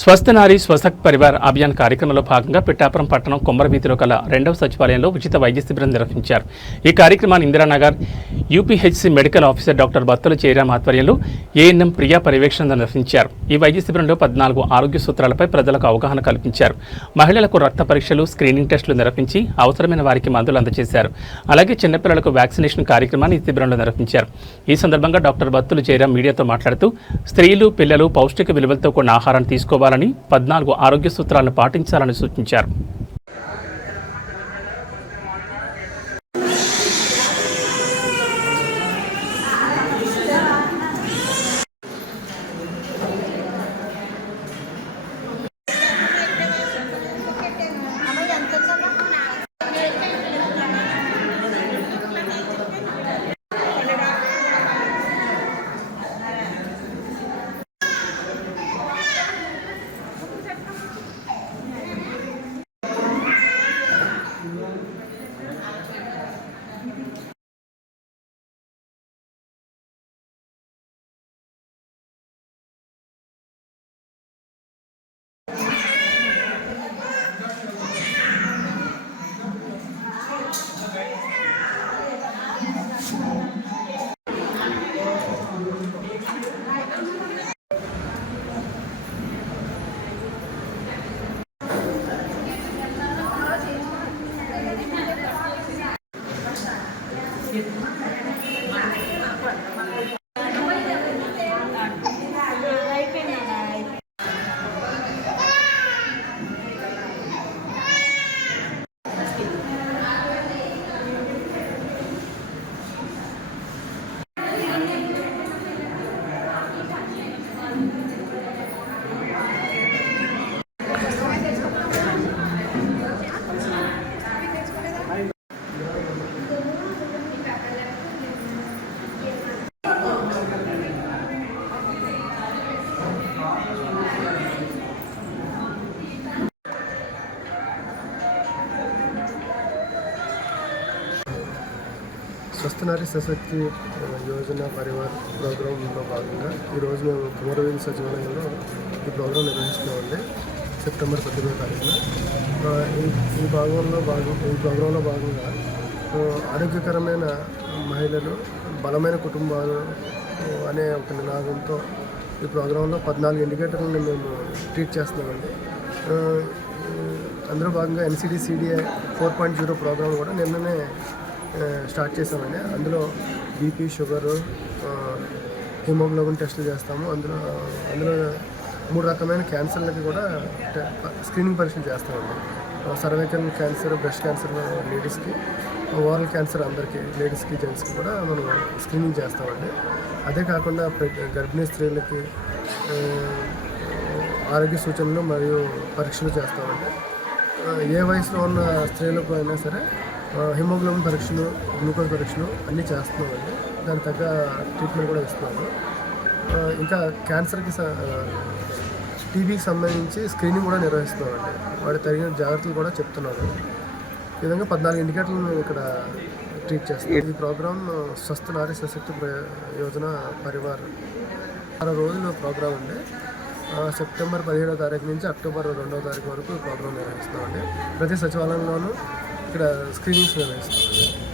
స్వస్థ నారీ స్వసక్ పరివార్ అభియాన్ కార్యక్రమంలో భాగంగా పిఠాపురం పట్టణం కొమ్మరవీధిలో గల 2వ సచివాలయంలో ఉచిత వైద్య శిబిరం నిర్వహించారు. ఈ కార్యక్రమాన్ని Indiranagar UPHC medical officer doctor Battula Jayaram ఆధ్వర్యంలో ఏఎన్ఎం ప్రియా పర్యవేక్షణ నిర్వహించారు. ఈ వైద్య శిబిరంలో 14 ఆరోగ్య సూత్రాలపై ప్రజలకు అవగాహన కల్పించారు. మహిళలకు రక్త పరీక్షలు, స్క్రీనింగ్ టెస్టులు నిర్వహించి అవసరమైన వారికి మందులు అందజేశారు. అలాగే చిన్నపిల్లలకు వ్యాక్సినేషన్ కార్యక్రమాన్ని ఈ శిబిరంలో నిర్వహించారు. ఈ సందర్భంగా డాక్టర్ బత్తుల జయరాం మీడియాతో మాట్లాడుతూ స్త్రీలు, పిల్లలు పౌష్టిక విలువలతో కూడిన ఆహారాన్ని తీసుకోవాలని 14 ఆరోగ్య సూత్రాలను పాటించాలని సూచించారు. స్వస్థ నారీ సశక్తి యోజన పరివార్ ప్రోగ్రాంలో భాగంగా ఈరోజు మేము కొమ్మరవీధి సచివాలయంలో ఈ ప్రోగ్రాం నిర్వహిస్తున్నామండి. సెప్టెంబర్ 18వ తారీఖున ఈ ప్రోగ్రాంలో భాగంగా ఆరోగ్యకరమైన మహిళలు, బలమైన కుటుంబాలు అనే ఒక నినాదంతో ఈ ప్రోగ్రాంలో 14 ఇండికేటర్లను మేము ట్రీట్ చేస్తున్నామండి. అందులో భాగంగా NCD-CDA 4.0 ప్రోగ్రాం కూడా నిన్ననే స్టార్ట్ చేసామండి. అందులో బీపీ, షుగరు, హిమోగ్లోబిన్ టెస్టులు చేస్తాము. అందులో 3 రకమైన క్యాన్సర్లకి కూడా స్క్రీనింగ్ పరీక్షలు చేస్తామండి. సర్వైకల్ క్యాన్సర్, బ్రెస్ట్ క్యాన్సర్ లేడీస్కి, ఓరల్ క్యాన్సర్ అందరికీ, లేడీస్కి, జెంట్స్కి కూడా మనం స్క్రీనింగ్ చేస్తామండి. అదే కాకుండా గర్భిణీ స్త్రీలకి ఆరోగ్య సూచనలు మరియు పరీక్షలు చేస్తామండి. ఏ వయసులో ఉన్న స్త్రీలకు అయినా సరే హిమోగ్లోబిన్ పరీక్షలు, గ్లూకోజ్ పరీక్షలు అన్నీ చేస్తున్నామండి. దానికి తగ్గ ట్రీట్మెంట్ కూడా ఇస్తున్నాము. ఇంకా క్యాన్సర్కి, టీబీకి సంబంధించి స్క్రీనింగ్ కూడా నిర్వహిస్తున్నామండి. వాటి తగిన జాగ్రత్తలు కూడా చెప్తున్నాను. ఈ విధంగా 14 ఇండికేటర్లు మేము ఇక్కడ ట్రీట్ చేస్తాం. ఈ ప్రోగ్రామ్ స్వస్థ నారీ సశక్తి యోజన పరివార్ 6 రోజుల ప్రోగ్రాం అండి. సెప్టెంబర్ 17వ తారీఖు నుంచి అక్టోబర్ 2వ తారీఖు వరకు ప్రోగ్రాం నిర్వహిస్తున్నామండి. ప్రతి సచివాలయంలోనూ ఇక్కడ స్క్రీనింగ్స్ నిర్వహిస్తున్నామండి.